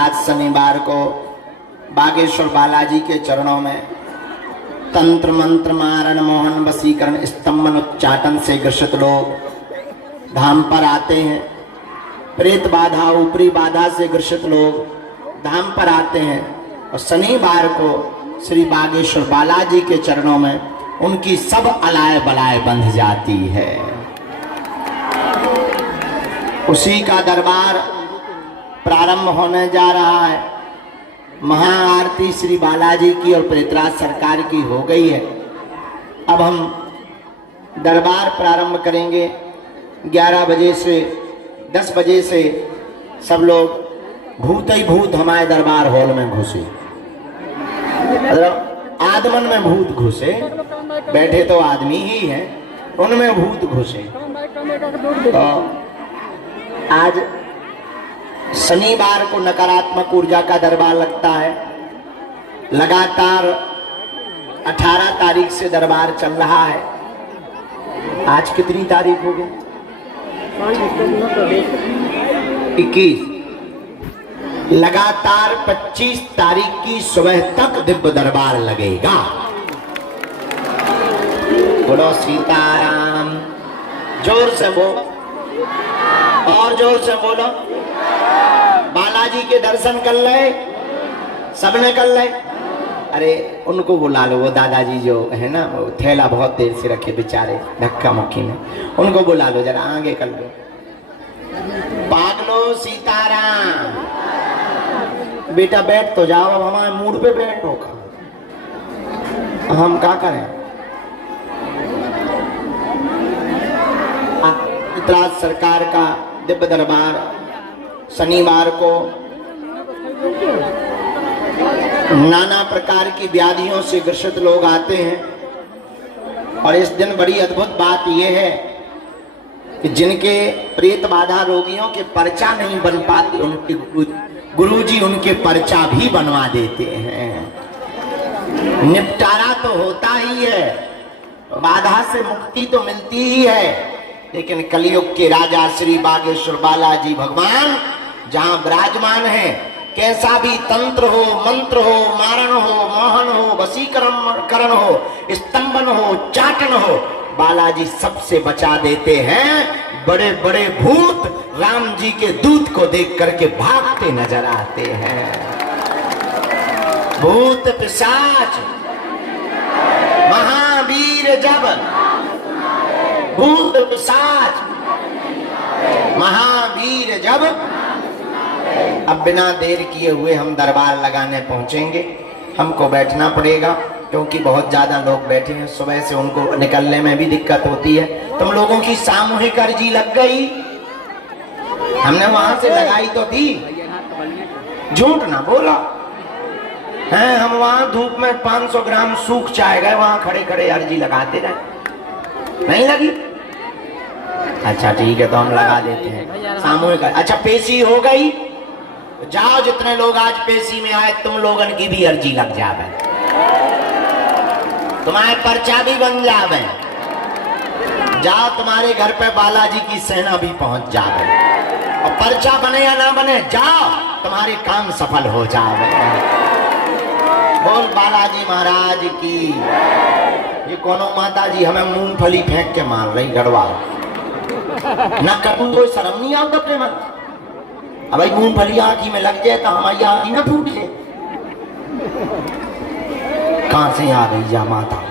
आज शनिवार को बागेश्वर बालाजी के चरणों में तंत्र मंत्र मारण मोहन वशीकरण स्तंभन उच्चाटन से ग्रसित लोग धाम पर आते हैं। प्रेत बाधा ऊपरी बाधा से ग्रसित लोग धाम पर आते हैं और शनिवार को श्री बागेश्वर बालाजी के चरणों में उनकी सब अलाय बलाय बंध जाती है। उसी का दरबार प्रारंभ होने जा रहा है। महाआरती श्री बालाजी की और प्रेतराज सरकार की हो गई है। अब हम दरबार प्रारंभ करेंगे। 11 बजे से 10 बजे से सब लोग भूत ही भूत हमारे दरबार हॉल में घुसे, मतलब आदमन में भूत घुसे, बैठे तो आदमी ही हैं, उनमें भूत घुसे। तो आज शनिवार को नकारात्मक ऊर्जा का दरबार लगता है। लगातार 18 तारीख से दरबार चल रहा है। आज कितनी तारीख हो गई? 21। लगातार 25 तारीख की सुबह तक दिव्य दरबार लगेगा। बोलो सीताराम। जोर से बोलो और जोर से बोलो। बालाजी के दर्शन कर ले, सबने कर ले। अरे उनको बुला लो, वो दादाजी जो है ना, वो थैला बहुत देर से रखे बेचारे धक्का मुक्की में, उनको बुला लो, जरा आगे कर लो। पागलो सीताराम। बेटा बैठ तो जाओ, अब हमारे मूड पे बैठो, हम क्या करें? प्रेतराज सरकार का दिव्य दरबार शनिवार को नाना प्रकार की व्याधियों से ग्रसित लोग आते हैं। और इस दिन बड़ी अद्भुत बात यह है कि जिनके प्रेत बाधा रोगियों के पर्चा नहीं बन पाते, उनके गुरुजी उनके पर्चा भी बनवा देते हैं। निपटारा तो होता ही है, बाधा से मुक्ति तो मिलती ही है। लेकिन कलयुग के राजा श्री बागेश्वर बालाजी भगवान जहां विराजमान है, कैसा भी तंत्र हो, मंत्र हो, मारण हो, मोहन हो, वशीकरण हो, स्तंभन हो, चाटन हो, बालाजी सबसे बचा देते हैं। बड़े बड़े भूत राम जी के दूत को देख करके भागते नजर आते हैं। भूत पिशाच महावीर जब, भूत पिशाच महावीर जब। अब बिना देर किए हुए हम दरबार लगाने पहुंचेंगे। हमको बैठना पड़ेगा क्योंकि बहुत ज्यादा लोग बैठे हैं। सुबह से उनको निकलने में भी दिक्कत होती है। तुम लोगों की सामूहिक अर्जी लग गई, हमने वहां से लगाई तो थी, झूठ ना बोला है। हम वहां धूप में 500 ग्राम सूख चाय गए, वहां खड़े खड़े अर्जी लगाते रहे, नहीं लगी। अच्छा ठीक है, तो हम लगा देते हैं सामूहिक। अच्छा पेशी हो गई, जाओ जितने लोग आज पेशी में आए, तुम लोगन की भी अर्जी लग जावे, तुम्हारे पर्चा भी बन जावे। जाओ तुम्हारे घर पे बालाजी की सेना भी पहुंच जावे, और पर्चा बने या ना बने, जाओ तुम्हारे काम सफल हो जावे। बोल बालाजी महाराज की। ये कोनो माता जी हमें मूंगफली फेंक के मार रही, गड़वा ना करूँ तो शर्म नहीं आता अपने मन। अब भाई मूंगफली आँखी में लग जाए तो हमारी आँखी ना फूट जाए। कहाँ से आ गई या माता,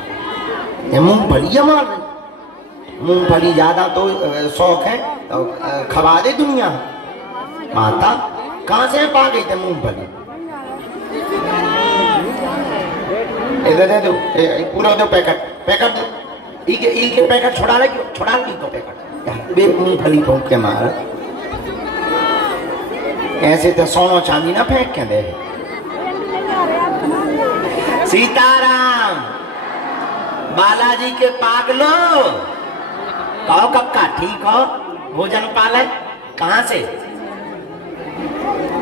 ये मूंगफली मार रही। मूंगफली ज्यादा तो शौक है तो खवा दे दुनिया। माता कहाँ से पा गई थे मूंगफली? इधर दे दो, पूरा दो पैकेट दो, एक पैकेट छोड़ा ली तो पैकेट मूंगफली फूंक के मार। ऐसे तो सोनो चांदी ना फेंक के दे। सीताराम। बालाजी के पागलो, कहो कक्का ठीक हो? भोजन पाले कहाँ से?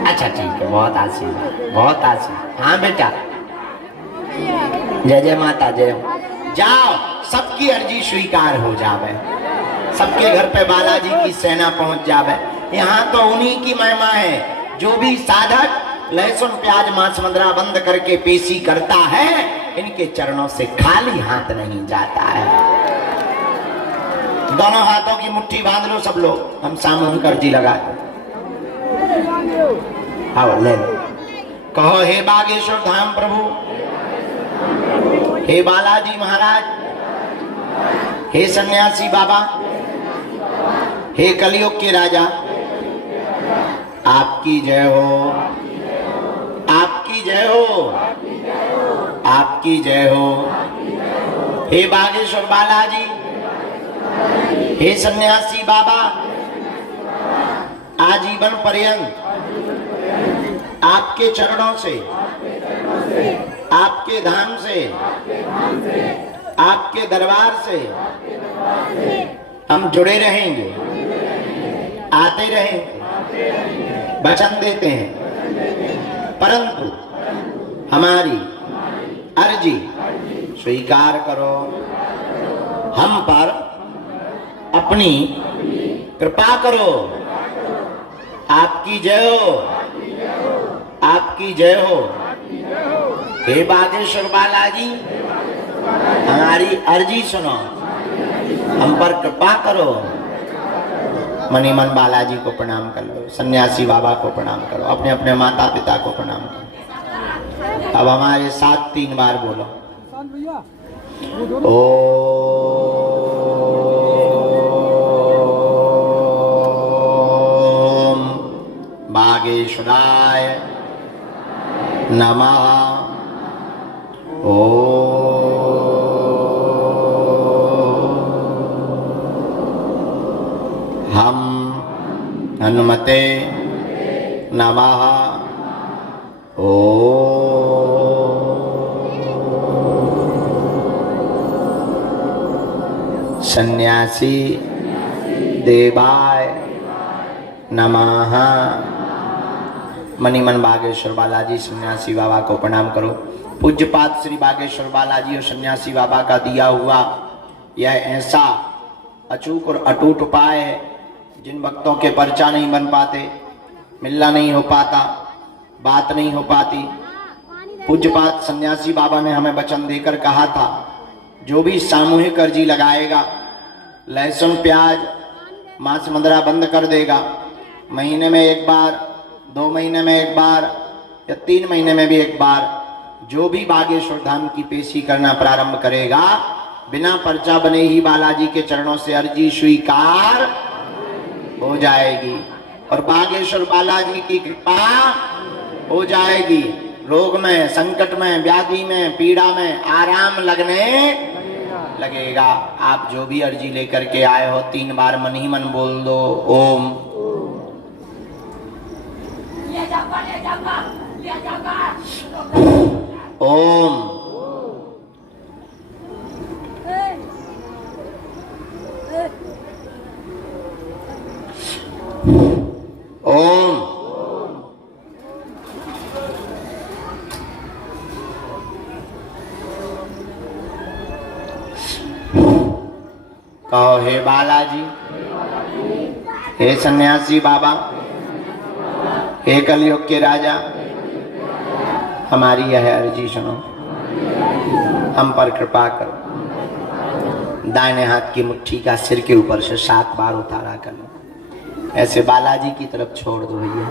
अच्छा ठीक है, बहुत आशीर्वाद, बहुत आशीर्वाद। हाँ बेटा, जय जय माता जय। जाओ सबकी अर्जी स्वीकार हो जावे, सबके घर पे बालाजी की सेना पहुंच जावे। यहाँ तो उन्हीं की महिमा है। जो भी साधक लहसुन प्याज मांस मदिरा बंद करके पेशी करता है, इनके चरणों से खाली हाथ नहीं जाता है। दोनों हाथों की मुट्ठी बांध लो सब लोग, हम सामूहिक अर्जी लगाते। आओ ले लो, कहो हे बागेश्वर धाम प्रभु, हे बालाजी महाराज, हे सन्यासी बाबा, हे कलयुग के राजा, आपकी जय हो, आपकी जय हो, आपकी जय हो। हे बागेश्वर बालाजी, हे सन्यासी बाबा, आजीवन पर्यंत आपके चरणों से, आपके धाम से, आपके दरबार से हम जुड़े रहेंगे, आते रहेंगे, वचन देते हैं, परंतु हमारी अर्जी स्वीकार करो, हम पर अपनी कृपा करो। आपकी जय हो, आपकी जय हो। हे बागेश्वर बालाजी, हमारी अर्जी सुनो, हम पर कृपा करो। मनी मन बालाजी को प्रणाम कर लो, सन्यासी बाबा को प्रणाम करो, अपने अपने माता पिता को प्रणाम करो। अब हमारे साथ 3 बार बोलो, ओम बागेश्वराय नमः। हम हनुमते नमः। सन्यासी देवाय नमः। मणिमन बागेश्वर बालाजी सन्यासी बाबा को प्रणाम करो। पूज्यपाद श्री बागेश्वर बालाजी और सन्यासी बाबा का दिया हुआ यह ऐसा अचूक और अटूट उपाय है, जिन भक्तों के पर्चा नहीं बन पाते, मिलना नहीं हो पाता, बात नहीं हो पाती, पूज्यपाद सन्यासी बाबा ने हमें वचन देकर कहा था, जो भी सामूहिक अर्जी लगाएगा, लहसुन प्याज मांस मदिरा बंद कर देगा, महीने में 1 बार, 2 महीने में 1 बार या 3 महीने में भी 1 बार, जो भी बागेश्वर धाम की पेशी करना प्रारंभ करेगा, बिना पर्चा बने ही बालाजी के चरणों से अर्जी स्वीकार हो जाएगी और बागेश्वर बालाजी की कृपा हो जाएगी। रोग में, संकट में, व्याधि में, पीड़ा में आराम लगने लगेगा। आप जो भी अर्जी लेकर के आए हो, 3 बार मन ही मन बोल दो, ओम ओम ओम। कहो हे बालाजी, हे सन्यासी बाबा, हे कलयुग के राजा, हमारी यह अर्जी सुनो, हम पर कृपा करो। दाहिने हाथ की मुट्ठी का सिर के ऊपर से 7 बार उतारा कर लो, ऐसे बालाजी की तरफ छोड़ दो भैया।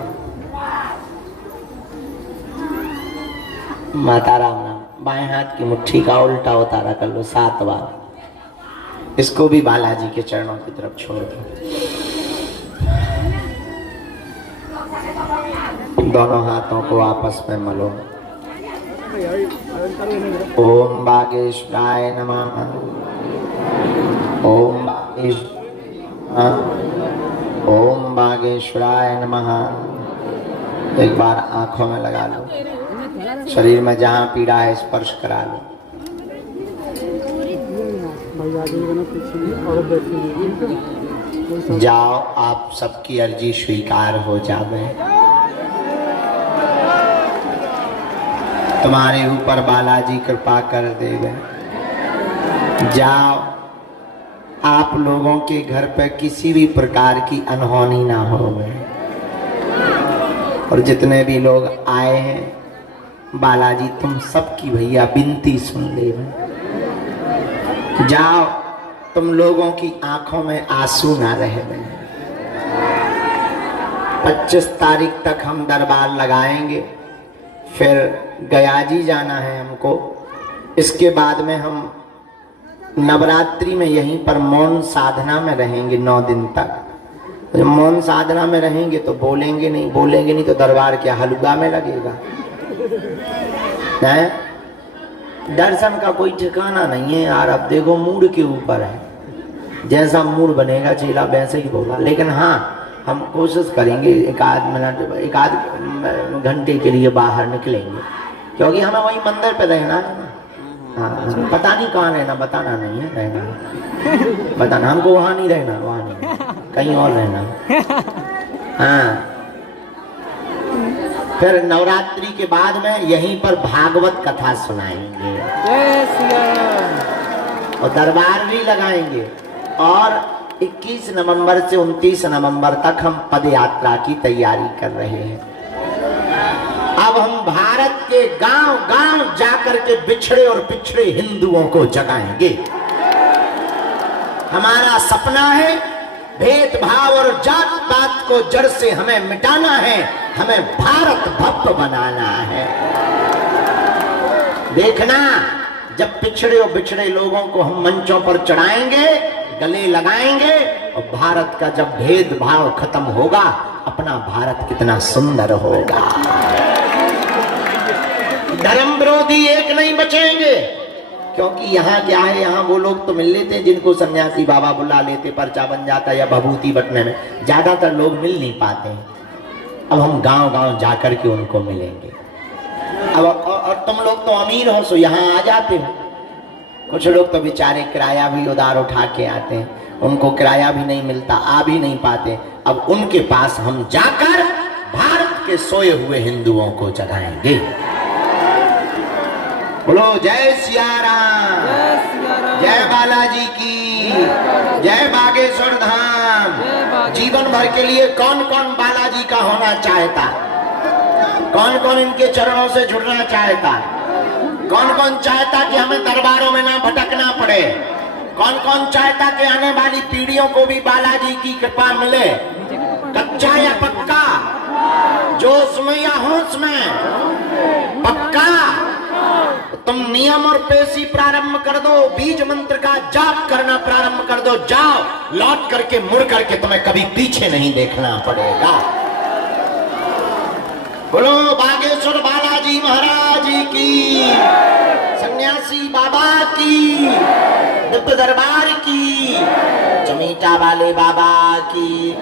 माता राम नाम। बाएं हाथ की मुट्ठी का उल्टा उतारा कर लो 7 बार, इसको भी बालाजी के चरणों की तरफ छोड़ दो। दोनों हाथों को आपस में मलो। ओम बागेश्वराय नमः। ओम ओम बागेश्वराय नमः। एक बार आंखों में लगा लो, शरीर में जहाँ पीड़ा है स्पर्श करा लो। जाओ, आप सबकी अर्जी स्वीकार हो जावे। तुम्हारे ऊपर बालाजी कृपा कर देवे। जाओ, आप लोगों के घर पे किसी भी प्रकार की अनहोनी ना हो। और जितने भी लोग आए हैं, बालाजी तुम सबकी भैया विनती सुन ले। जाओ, तुम लोगों की आंखों में आंसू ना रहे। 25 तारीख तक हम दरबार लगाएंगे, फिर गया जी जाना है हमको। इसके बाद में हम नवरात्रि में यहीं पर मौन साधना में रहेंगे 9 दिन तक। जब मौन साधना में रहेंगे तो बोलेंगे नहीं तो दरबार क्या हलुआ में लगेगा है? दर्शन का कोई ठिकाना नहीं है यार। अब देखो मूड के ऊपर है, जैसा मूड बनेगा चेला वैसे ही होगा। लेकिन हाँ, हम कोशिश करेंगे एक आध घंटे के लिए बाहर निकलेंगे, क्योंकि हमें वही मंदिर पे रहना है ना। हाँ, पता नहीं कहाँ रहना, बताना नहीं है, रहना बताना हमको वहाँ नहीं रहना, वहाँ नहीं, कहीं और रहना। हाँ, फिर नवरात्रि के बाद में यहीं पर भागवत कथा सुनाएंगे और दरबार भी लगाएंगे। और 21 नवंबर से 29 नवंबर तक हम पद यात्रा की तैयारी कर रहे हैं। अब हम भारत के गांव-गांव जाकर के बिछड़े और पिछड़े हिंदुओं को जगाएंगे। हमारा सपना है भेदभाव और जात पात को जड़ से हमें मिटाना है, हमें भारत भव्य बनाना है। देखना, जब पिछड़े और बिछड़े लोगों को हम मंचों पर चढ़ाएंगे, गले लगाएंगे, और भारत का जब भेदभाव खत्म होगा, अपना भारत कितना सुंदर होगा। धर्म विरोधी एक नहीं बचेंगे, क्योंकि यहाँ क्या है, यहाँ वो लोग तो मिल लेते हैं जिनको सन्यासी बाबा बुला लेते, पर्चा बन जाता है, या भभूति बटने में ज्यादातर लोग मिल नहीं पाते हैं। अब हम गांव-गांव जाकर के उनको मिलेंगे। अब और तुम लोग तो अमीर हो, सो यहाँ आ जाते हो। कुछ लोग तो बेचारे किराया भी उधार उठा के आते हैं, उनको किराया भी नहीं मिलता, आ भी नहीं पाते। अब उनके पास हम जाकर भारत के सोए हुए हिंदुओं को जगाएंगे। बोलो जय सिया राम, जय बालाजी की, जय बागेश्वर धाम। जीवन भर के लिए कौन कौन बालाजी का होना चाहता? कौन कौन इनके चरणों से जुड़ना चाहता? कौन कौन चाहता कि हमें दरबारों में ना भटकना पड़े? कौन कौन चाहता कि आने वाली पीढ़ियों को भी बालाजी की कृपा मिले? कच्चा या पक्का, जोश में या होश में? पक्का। तुम नियम और पेशी प्रारंभ कर दो, बीज मंत्र का जाप करना प्रारंभ कर दो। जाओ, लौट करके मुड़ करके तुम्हें कभी पीछे नहीं देखना पड़ेगा। बोलो बागेश्वर बालाजी महाराज की, सन्यासी बाबा की, दिव्य दरबार की, चमीटा वाले बाबा की,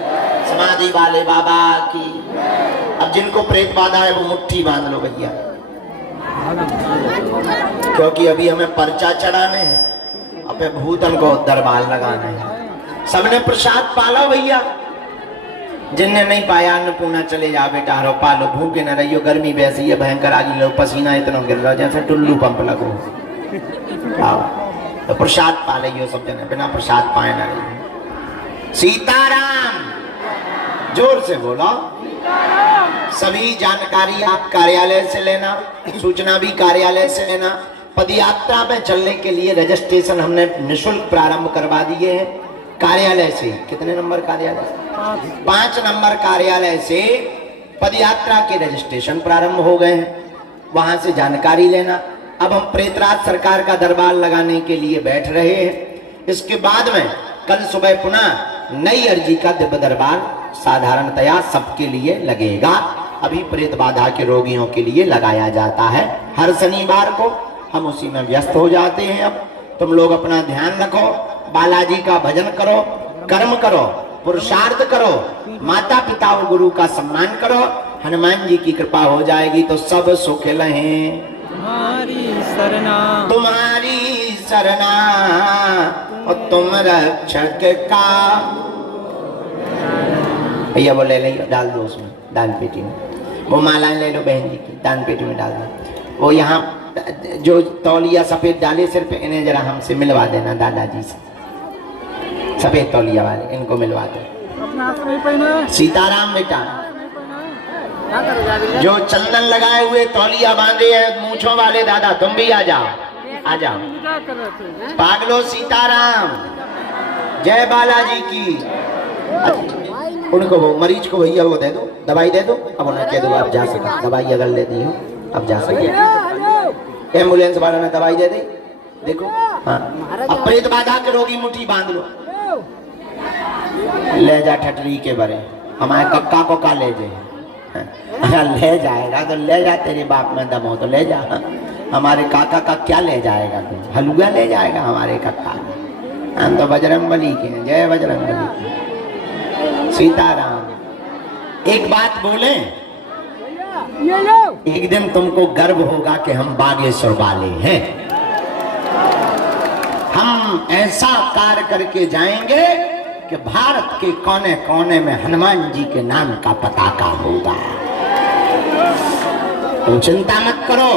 समाधि वाले बाबा की। अब जिनको प्रेत बाधा है वो मुट्ठी बांध लो भैया, क्योंकि अभी हमें पर्चा चढ़ाने हैं, अपने भूतन को दरबार लगाना है। सबने प्रसाद पालो भैया, जिनने नहीं पाया अन्नपूर्णा चले जाओ बेटा, हरो पालो, भूखे न रहियो, गर्मी वैसी है भयंकर, आगे लो, पसीना इतना गिर रहा जैसे टुल्लू पंप लगो। आओ तो प्रसाद पा लियो सब जने, बिना प्रसाद पाए न रहियो। सीताराम, जोर से बोलो। सभी जानकारी आप कार्यालय से लेना, सूचना भी कार्यालय से लेना। पदयात्रा में चलने के लिए रजिस्ट्रेशन हमने निःशुल्क प्रारंभ करवा दिए हैं कार्यालय से। कितने नंबर कार्यालय? 5 नंबर कार्यालय से पदयात्रा के रजिस्ट्रेशन प्रारंभ हो गए हैं, वहां से जानकारी लेना। अब हम प्रेतराज सरकार का दरबार लगाने के लिए बैठ रहे हैं। इसके बाद में कल सुबह पुनः नई अर्जी का दिव्य दरबार साधारणतया सबके लिए लगेगा। अभी प्रेत बाधा के रोगियों के लिए लगाया जाता है हर शनिवार को, हम उसी में व्यस्त हो जाते हैं। अब तुम लोग अपना ध्यान रखो, बालाजी का भजन करो, कर्म करो, पुरुषार्थ करो, माता पिता और गुरु का सम्मान करो, हनुमान जी की कृपा हो जाएगी तो सब सुख लहें। तुम्हारी शरणा और तुम रक्षक का। भैया वो ले लो, डाल दो उसमें दान पेटी में, वो मालाएं ले लो बहन जी की, दान पेटी में डाल दो। वो यहाँ जो तौलिया सफेद डाले सिर पे, इन्हें जरा हमसे मिलवा देना दादाजी से, सफेद तौलिया वाले, इनको मिलवा दो। सीताराम बेटा, जो चंदन लगाए हुए तौलिया बांधे हैं मूंछों वाले दादा, तुम भी आ जाओ, आ जाओ। पागलो सीताराम, जय बालाजी की। उनको वो मरीज को भैया वो दे दो, दवाई दे दो। अब उन्हें कह दो आप जा सकते, दवाई अगर ले दी हो अब जा सकते। एम्बुलेंस वालों ने दवाई दे दी, देखो। हाँ, अब प्रेत बाधा के रोगी मुट्ठी बांध लो, ले जा ठटरी के बरे। हमारे कक्का को का ले जाए, अगर ले जाएगा तो ले जा, तेरे बाप में दम हो तो ले जा। हमारे काका का क्या ले जाएगा तू, हलुआ ले जाएगा हमारे कक्का। हम तो बजरंगबली के हैं, जय बजरंगबली, सीताराम। एक बात बोले, एक दिन तुमको गर्व होगा कि हम बागेश्वर वाले हैं। हम ऐसा कार्य करके जाएंगे कि भारत के कोने कोने में हनुमान जी के नाम का पताका होगा। तुम चिंता मत करो,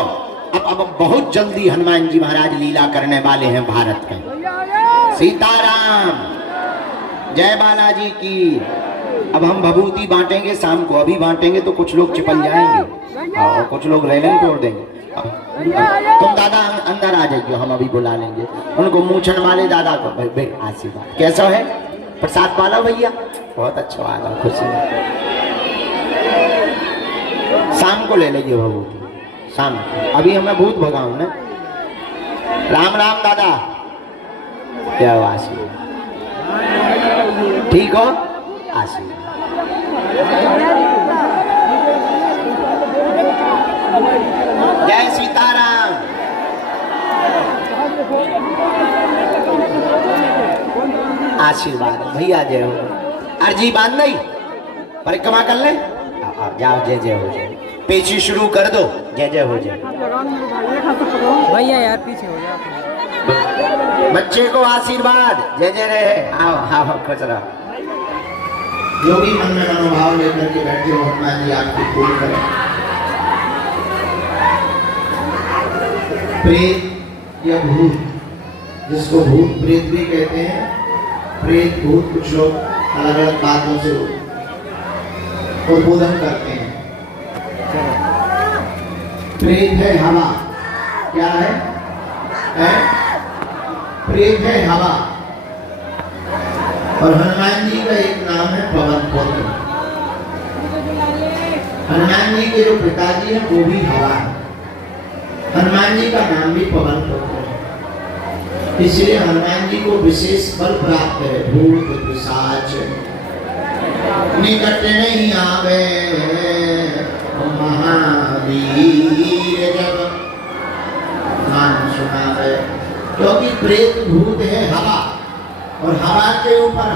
अब बहुत जल्दी हनुमान जी महाराज लीला करने वाले हैं भारत के। सीताराम, जय बालाजी की। अब हम भभूति बांटेंगे शाम को, अभी बांटेंगे तो कुछ लोग चिपक जाएंगे और कुछ लोग रेलिंग तोड़ देंगे। तुम दादा अंदर आ जाइए, हम अभी बुला लेंगे उनको। मूछन वाले दादा को आशीर्वाद। कैसा है प्रसाद पाला भैया? बहुत अच्छा वाला, खुशी। शाम को ले लीजिए भभूति, शाम को। अभी हमें भूत भगाऊं ना। राम राम दादा, क्या आशीर्वाद, ठीक हो? आशीर्वाद। जय सीताराम। आशीर्वाद भैया, जय हो। अर्जी बांध नहीं, परिक्रमा कर ले, जाओ, जय जय हो जाए। पेची शुरू कर दो, जय जय हो जाए। भैया यार पीछे हो जाओ। बच्चे को आशीर्वाद, जय जय रहे। आओ आओ, खुश रहो। जो भी मन में मनोभाव लेकर के बैठे हो, हनुमान जी आपकी पूरी करें। प्रेत या भूत, जिसको भूत प्रेत भी कहते हैं, प्रेत भूत कुछ लोग अलग अलग बातों से उद्बोधन करते हैं। प्रेत है हवा, क्या है? प्रेत है हवा। और हनुमान जी का एक नाम है पवन पुत्र। हनुमान जी के जो पिताजी हैं वो भी हवा है, हनुमान जी का नाम भी पवन पुत्र है। इसलिए हनुमान जी को विशेष बल प्राप्त है। भूत पिशाच निकट नहीं आवे, महावीर जब नाम सुनावे। क्योंकि प्रेत भूत है हवा, और हवा के ऊपर